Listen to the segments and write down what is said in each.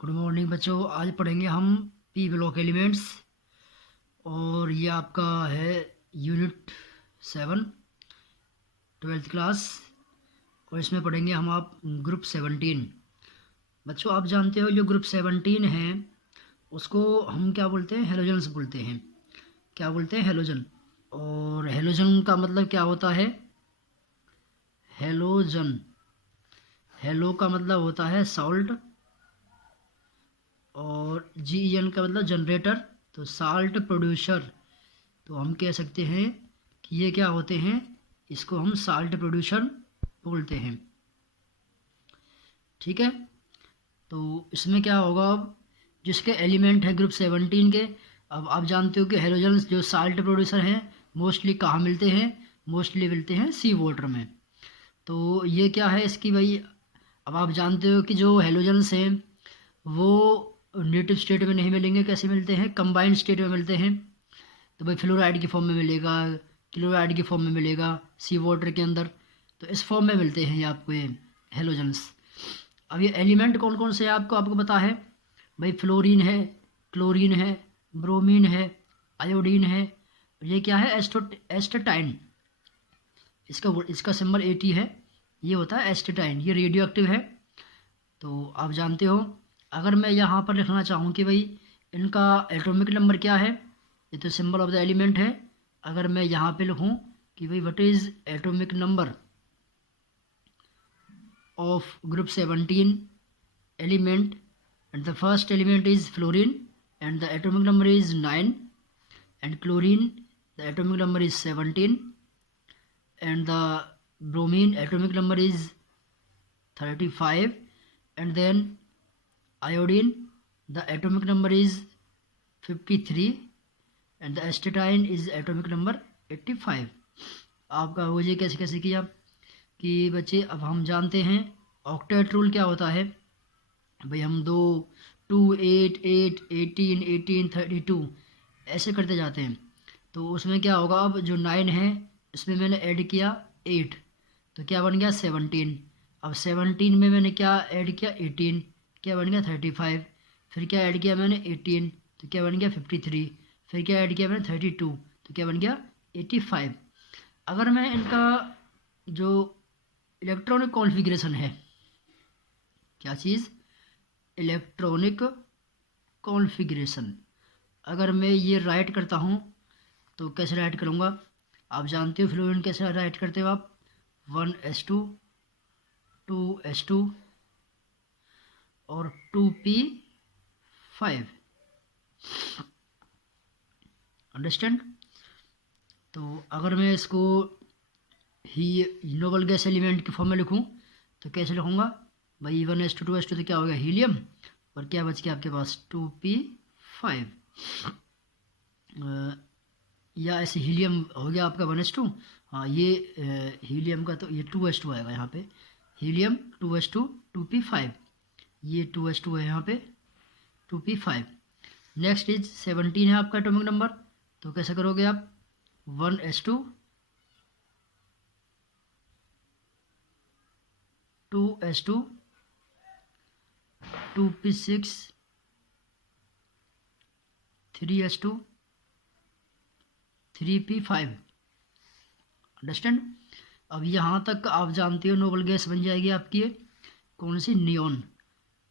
Good morning बच्चों। आज पढ़ेंगे हम पी ब्लॉक एलिमेंट्स और ये आपका है यूनिट 7 ट्वेल्थ क्लास। और इसमें पढ़ेंगे हम आप ग्रुप 17। बच्चों आप जानते हो जो ग्रुप 17 है उसको हम क्या बोलते हैं, हेलोजन्स बोलते हैं। क्या बोलते हैं? हेलोजन। और हेलोजन का मतलब क्या होता है? हेलोजन, हेलो का मतलब होता है सॉल्ट और GEN का मतलब जनरेटर, तो साल्ट प्रोड्यूसर। तो हम कह सकते हैं कि ये क्या होते हैं, इसको हम साल्ट प्रोड्यूसर बोलते हैं। ठीक है, तो इसमें क्या होगा, अब जिसके एलिमेंट है ग्रुप 17 के। अब आप जानते हो कि हेलोजन्स जो साल्ट प्रोड्यूसर हैं मोस्टली कहाँ मिलते हैं? मोस्टली मिलते हैं सी वाटर में। तो ये क्या है इसकी भाई, अब आप जानते हो कि जो हेलोजन्स हैं वो नेटिव स्टेट में नहीं मिलेंगे, कैसे मिलते हैं? कंबाइंड स्टेट में मिलते हैं। तो भाई फ्लोराइड की फॉर्म में मिलेगा, क्लोराइड की फॉर्म में मिलेगा सी वाटर के अंदर। तो इस फॉर्म में मिलते हैं ये आपको ये हेलोजन्स। अब ये एलिमेंट कौन कौन से हैं आपको आपको पता है भाई? फ्लोरीन है, क्लोरीन है, ब्रोमीन है, आयोडीन है। ये क्या है? एस्टेटाइन। इसका सिंबल AT है। ये होता है एस्टेटाइन, ये रेडियो एक्टिव है। तो आप जानते हो, अगर मैं यहाँ पर लिखना चाहूँ कि भाई इनका एटॉमिक नंबर क्या है, ये तो सिंबल ऑफ द एलिमेंट है। अगर मैं यहाँ पे लिखूँ कि भाई what is atomic number of group 17 element, and the first element is fluorine and the atomic number is 9, and chlorine the atomic number is 17, and the bromine atomic number is 35, and then iodine the atomic number is 53, and the astatine is atomic number 85। आपका वो ये कैसे कैसे किया कि बच्चे, अब हम जानते हैं ऑक्टेट रूल क्या होता है भाई। हम 2 2 8 8 18 18 32 ऐसे करते जाते हैं। तो उसमें क्या होगा, अब जो 9 है इसमें मैंने ऐड किया 8, तो क्या बन गया 17। अब 17 में मैंने क्या ऐड किया 18, क्या बन गया 35। फिर क्या ऐड किया मैंने 18, तो क्या बन गया 53। फिर क्या ऐड किया मैंने 32, तो क्या बन गया 85। अगर मैं इनका जो इलेक्ट्रॉनिक कॉन्फ़िगरेशन है, क्या चीज़? इलेक्ट्रॉनिक कॉन्फ़िगरेशन, अगर मैं ये राइट करता हूँ तो कैसे राइट करूँगा? आप जानते हो फ्लोरीन कैसे राइट करते हो आप? 1s2 2s2 और 2p5। अंडरस्टैंड? तो अगर मैं इसको ही नोबल गैस एलिमेंट की फॉर्म में लिखूँ तो कैसे लिखूँगा भाई? 1s2 2s2 तो क्या हो गया हीलियम, और क्या बच गया आपके पास 2p5। या ऐसे हीलियम हो गया आपका 1s2। हाँ, ये हीलियम का तो ये 2s2 आएगा यहाँ पे, हीलियम 2s2 2p5, ये 2s2 है यहाँ पे 2p5। नेक्स्ट इज 17 है आपका एटॉमिक नंबर, तो कैसे करोगे आप? 1s2 2s2 2p6 3s2 3p5। Understand? अब यहाँ तक आप जानते हो नोबल गैस बन जाएगी आपकी कौन सी? नियॉन।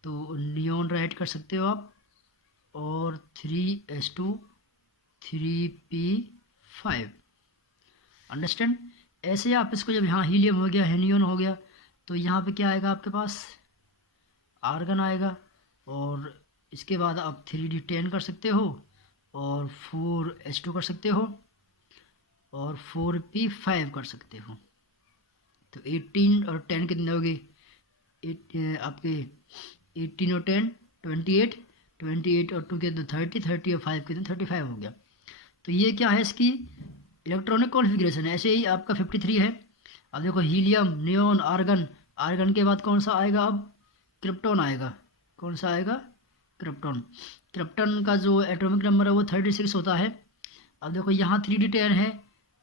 तो नियॉन राइट कर सकते हो आप, और 3s2 3p5। अंडरस्टैंड? ऐसे आप इसको, जब यहाँ हीलियम हो गया, हेनियन हो गया, तो यहाँ पे क्या आएगा आपके पास? आर्गन आएगा। और इसके बाद आप 3d10 कर सकते हो, और 4s2 कर सकते हो, और 4p5 कर सकते हो। तो 18 और 10 कितने हो गए? आपके 18 और 10 28, 28 और 2 कितने? 30, 30 और 5 कितने? 35 हो गया। तो ये क्या है इसकी इलेक्ट्रॉनिक कॉन्फ़िगरेशन है। ऐसे ही आपका 53 है। अब देखो हीलियम, नियॉन, आर्गन, आर्गन के बाद कौन सा आएगा? अब क्रिप्टॉन आएगा। कौन सा आएगा? क्रिप्टॉन। क्रिप्टॉन का जो एटॉमिक नंबर है वो 36 होता है। अब देखो यहाँ 3d10 है,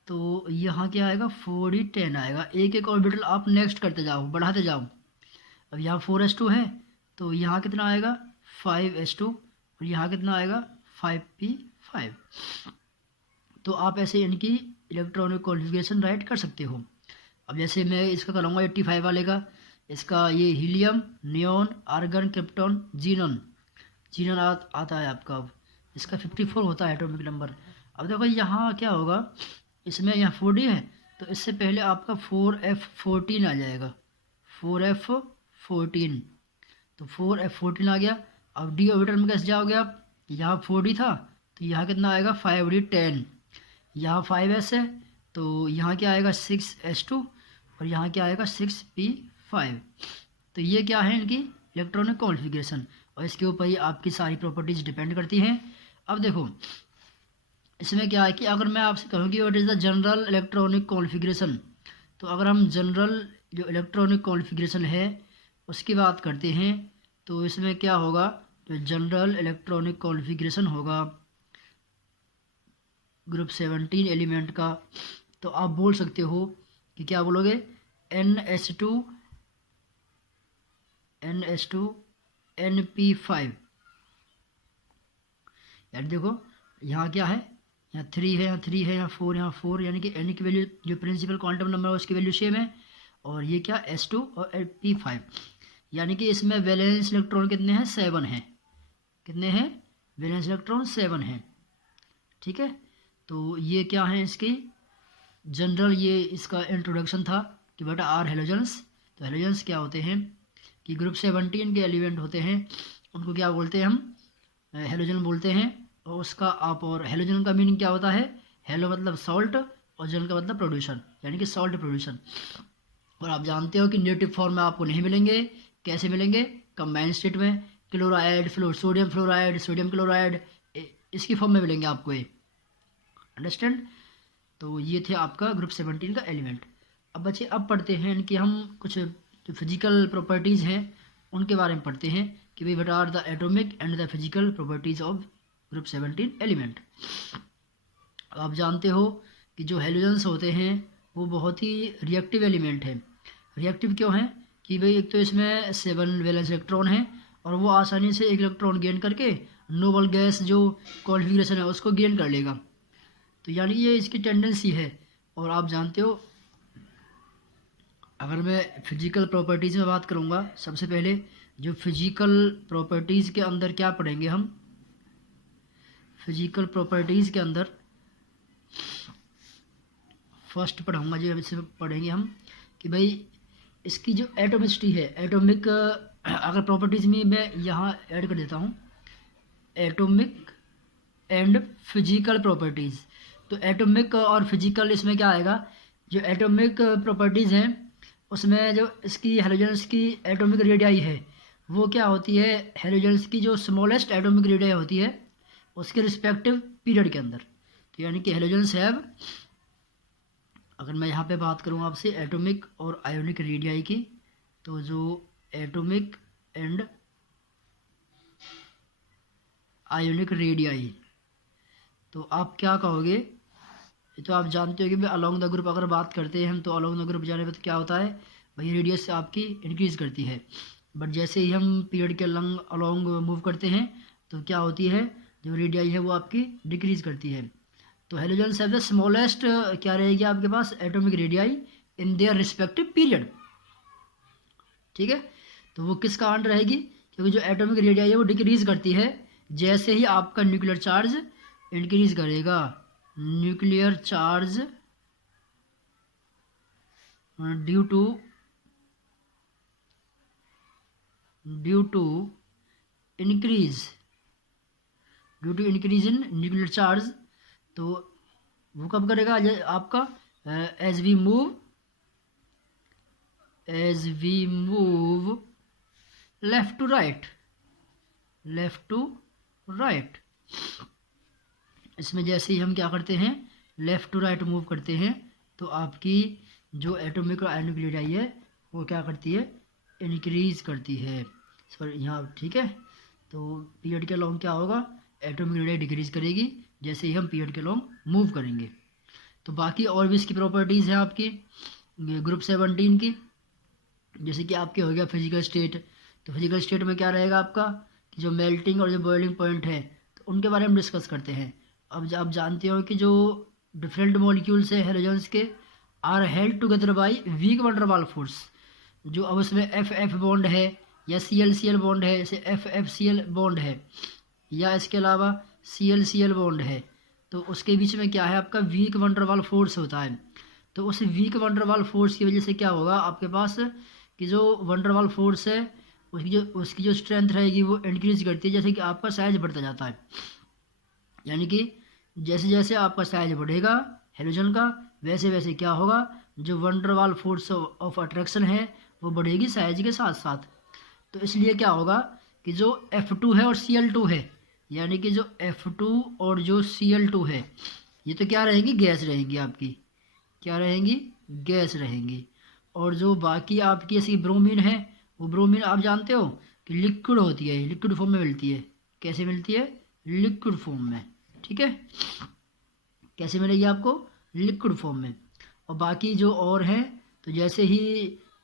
तो यहाँ क्या आएगा? 4d10 आएगा। एक एक ऑर्बिटल आप नेक्स्ट करते जाओ, बढ़ाते जाओ। अब यहाँ 4s2 है, तो यहाँ कितना आएगा? 5s2 और यहाँ कितना आएगा 5p5। तो आप ऐसे इनकी इलेक्ट्रॉनिक कॉन्फ़िगरेशन राइट कर सकते हो। अब जैसे मैं इसका कराऊंगा 85 वाले का, इसका ये हीलियम, नियॉन, आर्गन, क्रिप्टॉन, जीनन, जीनन आता है आपका। अब इसका 54 होता है एटॉमिक नंबर। अब देखो यहाँ क्या होगा, इसमें यहाँ 4d है तो इससे पहले आपका 4f14 आ जाएगा, 4f14। तो 4f14 आ गया। अब डी ऑर्बिटल में कैसे जाओगे आप, यहाँ 4d था तो यहाँ कितना आएगा 5d10, यहाँ 5s है तो यहाँ क्या आएगा 6s2 और यहाँ क्या आएगा 6p5। तो ये क्या है इनकी इलेक्ट्रॉनिक कॉन्फ़िगरेशन और इसके ऊपर ही आपकी सारी प्रॉपर्टीज़ डिपेंड करती हैं। अब देखो इसमें क्या है कि अगर मैं आपसे कहूँ कि what is the general electronic configuration, तो अगर हम जनरल जो इलेक्ट्रॉनिक कॉन्फ़िगरेशन है उसकी बात करते हैं तो इसमें क्या होगा, तो जनरल इलेक्ट्रॉनिक कॉन्फ़िगरेशन होगा ग्रुप 17 एलिमेंट का। तो आप बोल सकते हो कि क्या बोलोगे, NH2 NP5। यार देखो यहाँ क्या है, यहाँ 3 है, यहाँ 3 है, यहाँ 4, यहाँ 4, यानी कि N की वैल्यू जो प्रिंसिपल क्वांटम नंबर है उसकी वैल्यू सेम है। और ये क्या S2 और P5, यानी कि इसमें वैलेंस इलेक्ट्रॉन कितने हैं 7 हैं, कितने हैं वैलेंस इलेक्ट्रॉन 7 हैं। ठीक है, तो ये क्या है इसकी जनरल, ये इसका इंट्रोडक्शन था कि बेटा आर हेलोजेंस। तो हेलोजेंस क्या होते हैं कि ग्रुप 17 के एलिमेंट होते हैं उनको क्या बोलते हैं हम, हेलोजन बोलते हैं। और उसका आप, और हेलोजन का मीनिंग क्या होता है, हेलो मतलब सॉल्ट और जन का मतलब प्रोड्यूशन, यानी कि सॉल्ट प्रोड्यूशन। और आप जानते हो कि नेटिव फॉर्म में आपको नहीं मिलेंगे, कैसे मिलेंगे, कंबाइंड स्टेट में, chloride sodium fluoride, sodium chloride, इसकी फॉर्म में मिलेंगे आपको ये, अंडरस्टैंड। तो ये थे आपका ग्रुप 17 का एलिमेंट। अब बच्चे अब पढ़ते हैं इनकी हम कुछ जो फिजिकल प्रॉपर्टीज़ हैं उनके बारे में पढ़ते हैं कि भाई what are the atomic and the physical properties of group 17 element. आप जानते हो कि जो हेलोजेंस होते हैं वो बहुत ही रिएक्टिव एलिमेंट है। रिएक्टिव क्यों है कि भाई एक तो इसमें 7 वैलेंस इलेक्ट्रॉन है और वो आसानी से एक इलेक्ट्रॉन गेन करके नोबल गैस जो कॉन्फ़िगरेशन है उसको गेन कर लेगा। तो यानी ये इसकी टेंडेंसी है। और आप जानते हो अगर मैं फिजिकल प्रॉपर्टीज़ में बात करूँगा, सबसे पहले जो फिजिकल प्रॉपर्टीज़ के अंदर क्या पढ़ेंगे हम, फिजिकल प्रॉपर्टीज़ के अंदर फर्स्ट पढ़ाऊँगा जो इससे पढ़ेंगे हम कि भाई इसकी जो एटोमिसिटी है, एटॉमिक अगर प्रॉपर्टीज़ में मैं यहाँ ऐड कर देता हूँ एटॉमिक एंड फिजिकल प्रॉपर्टीज़। तो एटॉमिक और फिजिकल इसमें क्या आएगा, जो एटॉमिक प्रॉपर्टीज़ हैं उसमें जो इसकी हेलोजेंस की एटॉमिक रेडियाई है वो क्या होती है, हेलोजेंस की जो स्मॉलेस्ट एटॉमिक रेडियाई होती है उसके रिस्पेक्टिव पीरियड के अंदर। तो यानी कि हेलोजेंस हैव, अगर मैं यहाँ पे बात करूँ आपसे एटॉमिक और आयोनिक रेडियाई की, तो जो एटॉमिक एंड आयोनिक रेडियाई, तो आप क्या कहोगे, तो आप जानते हो कि भाई अलोंग द ग्रुप अगर बात करते हैं हम तो अलोंग द ग्रुप जाने पर तो क्या होता है भाई रेडियस आपकी इंक्रीज़ करती है। बट जैसे ही हम पीरियड के अलोंग मूव करते हैं तो क्या होती है, जो रेडियाई है वो आपकी डिक्रीज़ करती है। तो हेलोजेंस हैव द स्मॉलेस्ट क्या रहेगी आपके पास atomic radii in their respective period. ठीक है, तो वो किस कारण रहेगी, क्योंकि जो एटॉमिक रेडियाई है वो डिक्रीज़ करती है जैसे ही आपका न्यूक्लियर चार्ज इंक्रीज़ करेगा। Nuclear charge due to increase in nuclear charge, तो वो कब करेगा आपका, as we move left to right. इसमें जैसे ही हम क्या करते हैं लेफ़्ट टू राइट मूव करते हैं तो आपकी जो एटॉमिक और आयोनिक रेडियाई है वो क्या करती है, इंक्रीज़ करती है। सॉरी यहाँ ठीक है, तो पीरियड के लॉन्ग क्या होगा, एटॉमिक रेडियाई डिक्रीज़ करेगी जैसे ही हम पीरियड के लॉन्ग मूव करेंगे। तो बाकी और भी इसकी प्रॉपर्टीज़ हैं आपकी ग्रुप 17 की, जैसे कि आपके हो गया फिजिकल स्टेट। तो फिजिकल स्टेट में क्या रहेगा आपका कि जो मेल्टिंग और जो बॉइलिंग पॉइंट है तो उनके बारे में डिस्कस करते हैं। अब आप जानते हो कि जो डिफरेंट मॉलिक्यूल्स है हेलोजेंस के are held together by weak van der Waals force. जो अब उसमें एफ एफ बॉन्ड है या सी एल बॉन्ड है, जैसे F F C L bond है या इसके अलावा सी एल बॉन्ड है, तो उसके बीच में क्या है आपका वीक वंडरवाल फोर्स होता है। तो उस वीक वंडरवाल फोर्स की वजह से क्या होगा आपके पास कि जो वंडरवाल फोर्स है उसकी जो स्ट्रेंथ रहेगी वो इंक्रीज करती है जैसे कि आपका साइज बढ़ता जाता है। यानी कि जैसे जैसे आपका साइज बढ़ेगा हेलोजन का वैसे वैसे क्या होगा, जो वंडरवाल फोर्स ऑफ अट्रैक्शन है वो बढ़ेगी साइज के साथ साथ। तो इसलिए क्या होगा कि जो F2 है और Cl2 है, यानी कि जो F2 और जो Cl2 है ये तो क्या रहेंगी, गैस रहेंगी आपकी, क्या रहेंगी, गैस रहेंगी। और जो बाकी आपकी ऐसी ब्रोमीन है वो ब्रोमीन आप जानते हो कि लिक्विड होती है, लिक्विड फॉर्म में मिलती है। कैसे मिलती है, लिक्विड फॉर्म में। ठीक है, कैसे मिलेगी आपको, लिक्विड फॉर्म में। और बाकी जो और हैं तो जैसे ही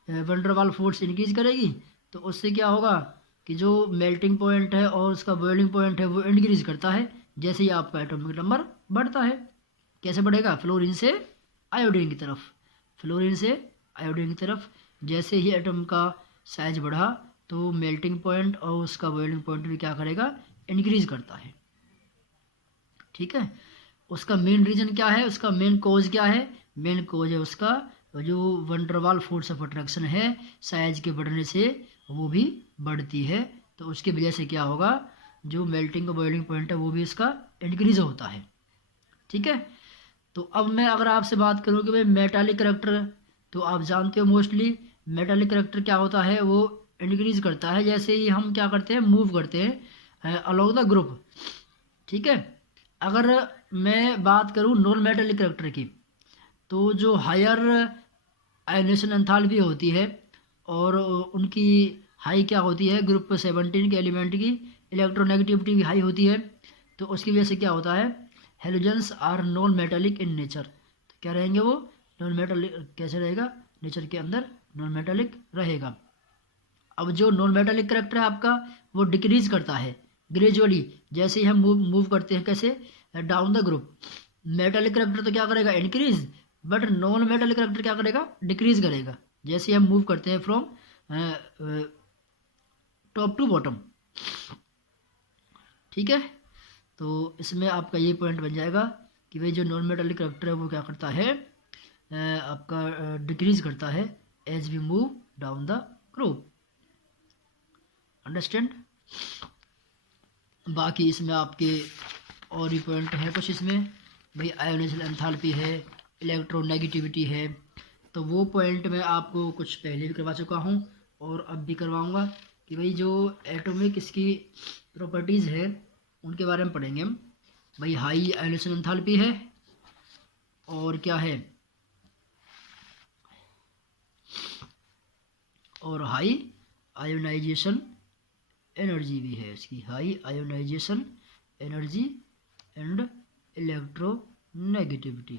वंडरवाल फोर्स इंक्रीज करेगी तो उससे क्या होगा कि जो मेल्टिंग पॉइंट है और उसका बॉइलिंग पॉइंट है वो इंक्रीज करता है जैसे ही आपका एटॉमिक नंबर बढ़ता है। कैसे बढ़ेगा, फ्लोरीन से आयोडीन की तरफ, फ्लोरीन से आयोडीन की तरफ। जैसे ही एटम का साइज बढ़ा तो मेल्टिंग पॉइंट और उसका बॉइलिंग पॉइंट भी क्या करेगा, इंक्रीज करता है। ठीक है, उसका मेन रीजन क्या है, उसका मेन कोज क्या है, मेन कोज है उसका जो वंडरवाल फोर्स ऑफ अट्रैक्शन है, साइज के बढ़ने से वो भी बढ़ती है। तो उसकी वजह से क्या होगा, जो मेल्टिंग का बॉइलिंग पॉइंट है वो भी इसका इंक्रीज होता है। ठीक है, तो अब मैं अगर आपसे बात करूँ कि भाई मेटालिक करैक्टर, तो आप जानते हो मोस्टली मेटालिक करैक्टर क्या होता है, वो इंक्रीज करता है जैसे ही हम क्या करते हैं, मूव करते हैं अलोंग द ग्रुप। ठीक है, अगर मैं बात करूँ नॉन मेटालिक करैक्टर की, तो जो हायर आयनेशन एंथैल्पी होती है और उनकी हाई क्या होती है, ग्रुप 17 के एलिमेंट की इलेक्ट्रोनेगेटिविटी भी हाई होती है। तो उसकी वजह से क्या होता है, halogens are non metallic in nature. तो क्या रहेंगे वो, नॉन मेटालिक कैसे रहेगा, नेचर के अंदर नॉन मेटालिक रहेगा। अब जो नॉन मेटालिक करैक्टर है आपका वो डिक्रीज करता है ग्रेजुअली जैसे ही हम मूव करते हैं, कैसे, down the group. Metallic character तो क्या करेगा, increase, but non metallic character क्या करेगा, डिक्रीज करेगा जैसे ही हम मूव करते हैं फ्रॉम टॉप टू बॉटम। ठीक है, तो इसमें आपका ये पॉइंट बन जाएगा कि भाई जो नॉन मेटालिक करैक्टर है वो क्या करता है, आपका डिक्रीज करता है as we move down the group. Understand. बाकी इसमें आपके और भी पॉइंट है कुछ इसमें, भाई आयोनाइजेशन एंथैल्पी है, इलेक्ट्रोनेगेटिविटी है। तो वो पॉइंट मैं आपको कुछ पहले भी करवा चुका हूँ और अब भी करवाऊँगा कि भाई जो एटॉमिक इसकी प्रॉपर्टीज़ है उनके बारे में पढ़ेंगे हम। भाई हाई आयोनाइजेशन एंथैल्पी है और क्या है, और हाई आयोनाइजेशन एनर्जी भी है इसकी, high ionization energy and electronegativity.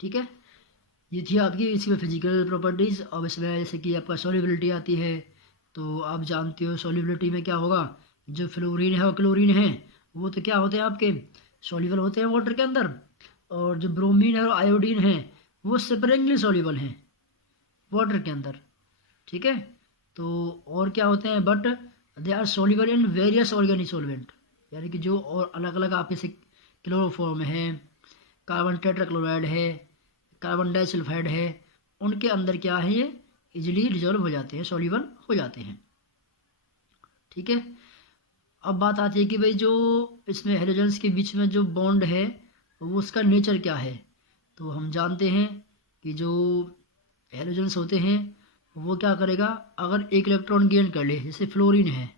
ठीक है, ये थी आपकी इसमें फिजिकल प्रॉपर्टीज़। अब इसमें जैसे कि आपका सॉल्युबिलिटी आती है, तो आप जानते हो सॉल्युबिलिटी में क्या होगा, जो फ्लोरीन है और क्लोरीन है वो तो क्या होते हैं आपके, सॉल्युबल होते हैं वाटर के अंदर। और जो ब्रोमीन है और आयोडीन है वो सेपरेटली सॉल्युबल हैं वाटर के अंदर। ठीक है, तो और क्या होते हैं, but they are soluble in various organic solvent. यानी कि जो और अलग अलग आपके से क्लोरोफॉर्म है, कार्बन टेट्राक्लोराइड है, कार्बन डाइसल्फाइड है, उनके अंदर क्या है ये इजिली डिजोल्व हो जाते हैं, सॉल्युबल हो जाते हैं। ठीक है, अब बात आती है कि भाई जो इसमें हेलोजेंस के बीच में जो बॉन्ड है वो उसका नेचर क्या है। तो हम जानते हैं कि जो हेलोजेंस होते हैं वो क्या करेगा, अगर एक इलेक्ट्रॉन गेन कर ले, जैसे फ्लोरीन है,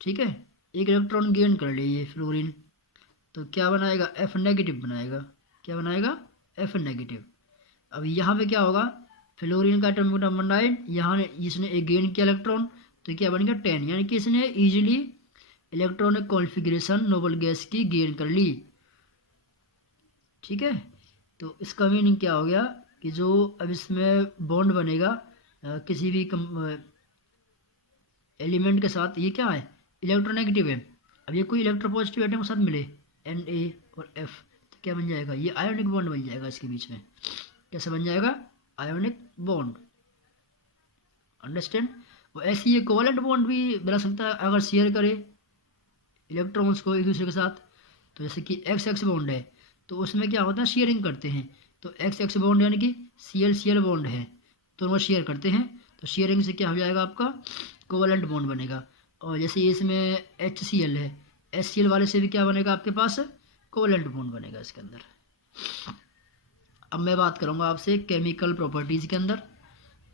ठीक है, एक इलेक्ट्रॉन गेन कर ले ये फ्लोरीन, तो क्या बनाएगा, एफ नेगेटिव बनाएगा। क्या बनाएगा, एफ नेगेटिव। अब यहाँ पे क्या होगा, फ्लोरीन का एटॉमिक नंबर 9, यहाँ इसने एक गेन किया इलेक्ट्रॉन तो क्या बन गया 10, यानी कि इसने easily electronic configuration noble gas की गेन कर ली। ठीक है, तो इसका मीनिंग क्या हो गया कि जो अब इसमें बॉन्ड बनेगा किसी भी एलिमेंट के साथ ये क्या है, इलेक्ट्रोनेगेटिव है। अब ये कोई इलेक्ट्रोपॉजिटिव एटम के साथ मिले Na और F, तो क्या बन जाएगा, ये आयोनिक बॉन्ड बन जाएगा इसके बीच में। कैसे बन जाएगा, आयोनिक बॉन्ड, अंडरस्टैंड। वो ऐसे ही कोवलेंट बॉन्ड भी बना सकता है अगर शेयर करे इलेक्ट्रॉन्स को एक दूसरे के साथ। तो जैसे कि एक्स एक्स बॉन्ड है तो उसमें क्या होता है, शेयरिंग करते हैं। तो एक्स एक्स बॉन्ड यानी कि सी एल बॉन्ड है, तो वो शेयर करते हैं, तो शेयरिंग से क्या हो जाएगा आपका, कोवलेंट बॉन्ड बनेगा। और जैसे इसमें एच सी एल है, एच सी एल वाले से भी क्या बनेगा आपके पास, कोवलेंट बॉन्ड बनेगा इसके अंदर। अब मैं बात करूँगा आपसे केमिकल प्रॉपर्टीज़ के अंदर।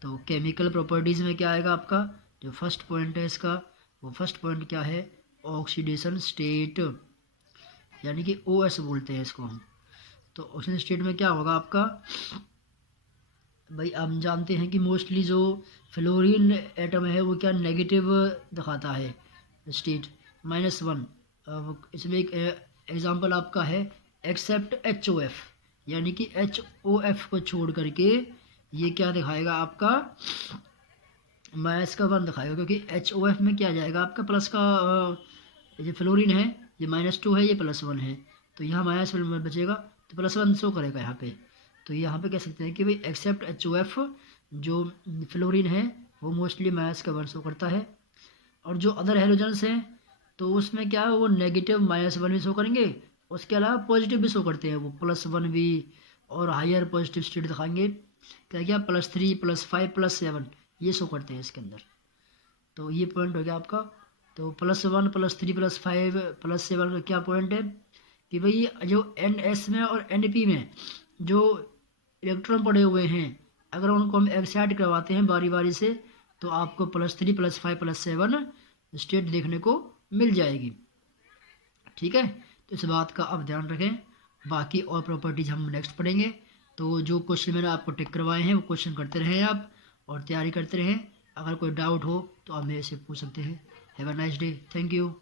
तो केमिकल प्रॉपर्टीज़ में क्या आएगा आपका, जो फर्स्ट पॉइंट है इसका, वो फर्स्ट पॉइंट क्या है, ऑक्सीडेशन स्टेट, यानी कि ओ एस बोलते हैं इसको हम। तो ऑक्सीजन स्टेट में क्या होगा आपका, भाई हम जानते हैं कि मोस्टली जो फ्लोरीन एटम है वो क्या नेगेटिव दिखाता है स्टेट, -1। अब इसमें एक एग्जांपल आपका है एक्सेप्ट HOF, यानी कि HOF को छोड़ करके ये क्या दिखाएगा आपका, -1 दिखाएगा, क्योंकि HOF में क्या जाएगा आपका प्लस का, ये फ्लोरीन है, ये -2 है, ये +1 है, तो यहाँ -1 बचेगा, तो +1 शो करेगा यहाँ पे। तो यहाँ पे कह सकते हैं कि भाई एक्सेप्ट HOF, जो फ्लोरीन है वो मोस्टली -1 शो करता है। और जो अदर हेलोजन्स हैं तो उसमें क्या है, वो नेगेटिव -1 भी शो करेंगे, उसके अलावा पॉजिटिव भी शो करते हैं, वो +1 भी, और हायर पॉजिटिव स्टेट दिखाएंगे, क्या क्या +3 +5 +7 ये शो करते हैं इसके अंदर। तो ये पॉइंट हो गया आपका। तो +1 +3 +5 +7 का क्या पॉइंट है कि भाई जो NS में और NP में जो इलेक्ट्रॉन पड़े हुए हैं, अगर उनको हम एक्साइट करवाते हैं बारी बारी से, तो आपको +3 +5 +7 स्टेट देखने को मिल जाएगी। ठीक है, तो इस बात का आप ध्यान रखें। बाकी और प्रॉपर्टीज हम नेक्स्ट पढ़ेंगे। तो जो क्वेश्चन मैंने आपको टिक करवाए हैं वो क्वेश्चन करते रहें आप, और तैयारी करते रहें। अगर कोई डाउट हो तो आप मेरे से पूछ सकते हैं। Have a nice day, thank you.